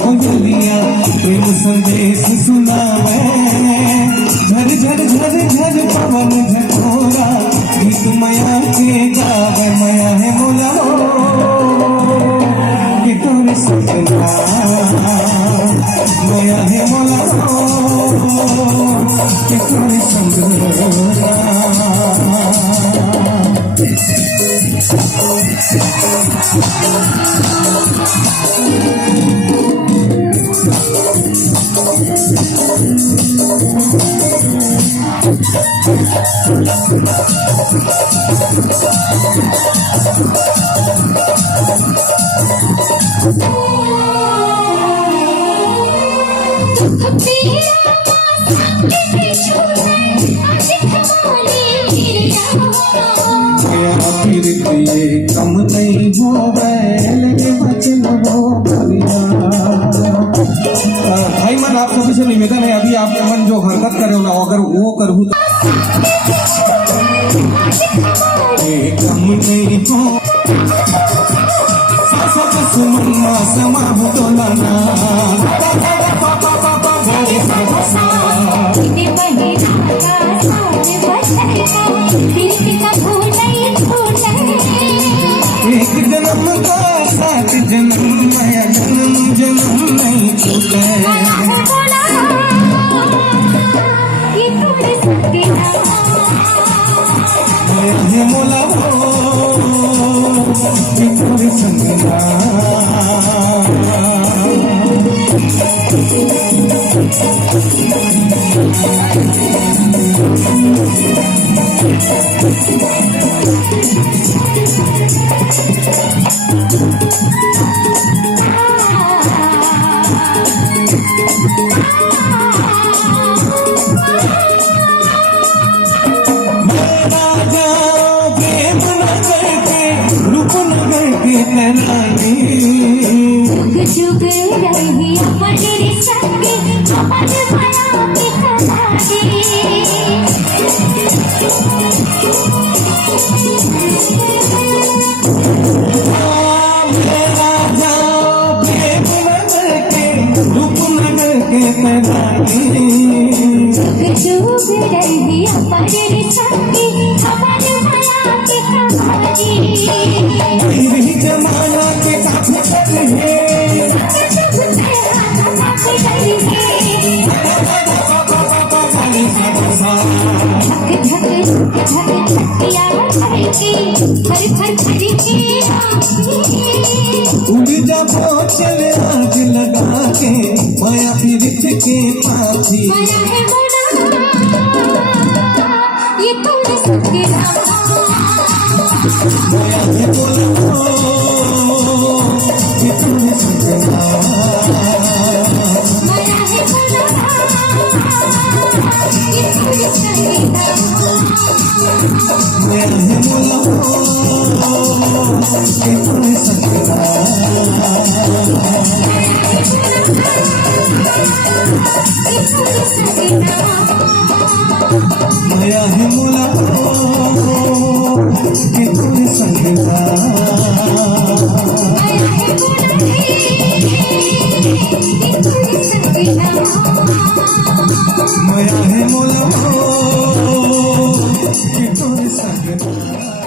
कोयलिया प्रेम संदेश सुनावे, झर झर झर झर पवन झकोरा गीत माया के गावे। माया है मोला कि तोरे सजना, माया है मोला कि तोरे संगना। कम नहीं हो भाई मन, आप सभी से निवेदन है, अभी आप मन जो हरकत करे ना अगर वो करूँ तो कम नहीं हो सुमन्ना समा तो लाना एक जन्म का साथ जन्म माया जन्म जन्म नहीं छूटे। माया मोला हो कि तोरे संगना। जुग रही अपनी संगे अपने माया की कहानी। मेरा जाओ प्रेम नगर के रूप नगर के मैदानी। जुग रही अपनी संगे अपने माया की कहानी। मेरी जमाना के साथ है उड़ जा चले आग लगा के माया फिर के पाथी। माया है मोला ये तोरे सजना। माया है मोला ये तोरे सजना। माया है मोला ये तोरे सजना। माया है मोला ये तोरे सजना। माया है मोला कि तोरे संगना। माया है मोला कि तोरे संगना।